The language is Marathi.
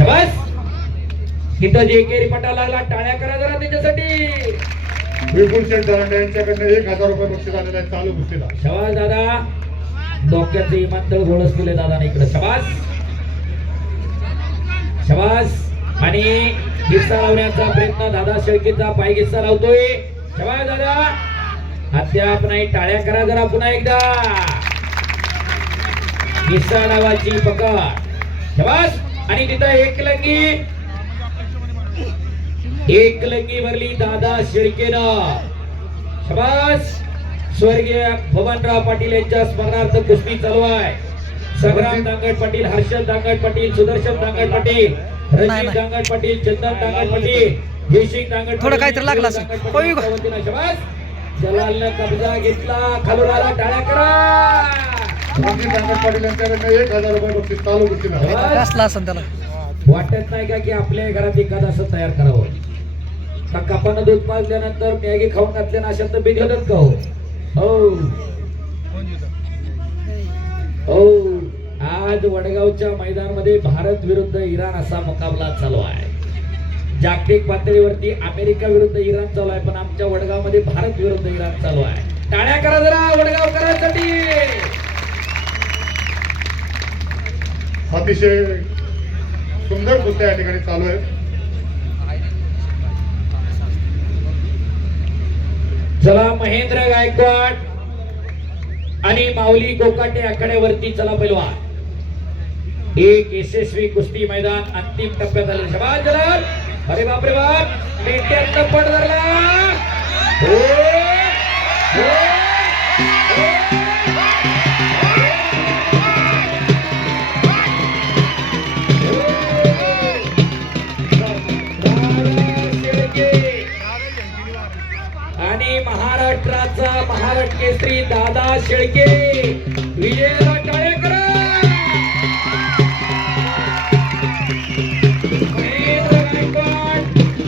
शाबास. तिथं जे केरी पटा लागला, टाळ्या करा जरा त्याच्यासाठी. विपुल शेठ दरांडे यांच्याकडनं 1000 रुपये बक्षीस आलेलं आहे चालू कुस्तीला. शाबास दादा. डोक्याचे इमानतळ गोळस तुले दादा इकडे. शाबास शाबास. आणि गिस्सा लावण्याचा प्रयत्न दादा शेळकेचा पाय गिस्सा लावतोय. शाबास दादा. अद्याप नाही, टाळ्या करा जरा पुन्हा एकदा. गिस्सा नावाची पकड. शाबास. आणि तिथं एक लंगी भरली दादा शेळकेनं. शाबास. स्वर्गीय भवनराव पाटील यांच्या स्मरणार्थ कुस्ती चालू आहे. संग्राम दांगड पाटील, हर्षद दांगड पाटील, सुदर्शन दांगड पाटील, रंजित दांगड पाटील, चंदन दांगड पाटील, जयसिंग दांगड थोडं काहीतरी लागलं असेल. शाबास. जलालनं कब्जा घेतला, खालून आला, टाळ्या करा. रंजित दांगड पाटील यांच्याकडनं 1000 रुपये बक्षीस चालू कुस्तीला. कसला असेल त्याला. वाटत नाही का की आपल्या घरात एखादा असं तयार करावं. का कपानं दूध पाजल्यानंतर मॅगी खाऊन घातल्यानं अशा तर बिघ होतात का हो. हो. आज वडगावच्या मैदानामध्ये भारत विरुद्ध इराण असा मुकाबला चालू आहे. जागतिक पातळीवरती अमेरिका विरुद्ध इराण चालू आहे, पण आमच्या वडगावमध्ये भारत विरुद्ध इराण चालू आहे. टाळ्या करा जरा वडगावकरांसाठी. अतिशय सुंदर कुस्त्या या ठिकाणी चालू आहे. चला महेंद्र गायकवाड आणि माऊली कोकाटे आखाड्यावरती. चला पैलवान. एक यशस्वी कुस्ती मैदान अंतिम टप्प्यात आले. शाबास जलाल. अरे बाप रे बाप. मेंढ्यात टप्पट धरला. हो. हो. आणि महाराष्ट्राचा महाराष्ट्र केसरी दादा शेळके विजयाला टाळ्या करा.